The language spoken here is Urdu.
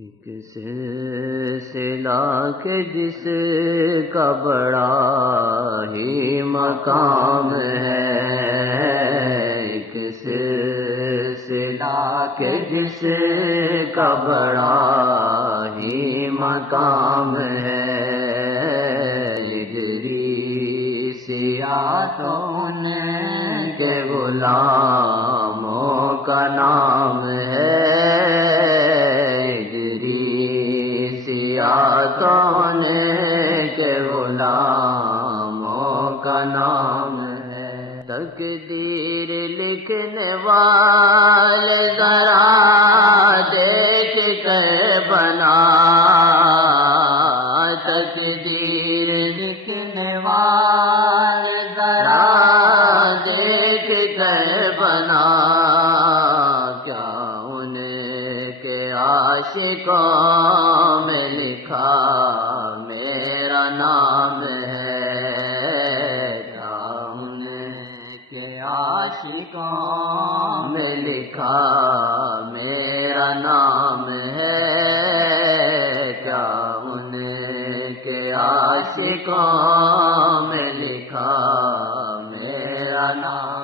ایک سلسلہ کہ جس کا بڑا ہی مقام ہے، ایک سلسلہ کہ جس کا بڑا ہی مقام ہے، ادریسیاتون کے غلاموں کا نام ہے، ادریسیاتون کے غلاموں کا نام ہے۔ تقدیر لکھنے والے ذرا دیکھ کر بنا، تقدیر لکھنے والے ذرا دیکھ کر بنا، کیا ان کے عاشقوں میں لکھا میرا نام ہے، کیا ان کے عاشقوں میں لکھا میرا نام ہے، کیا ان کے عاشقوں میں لکھا میرا نام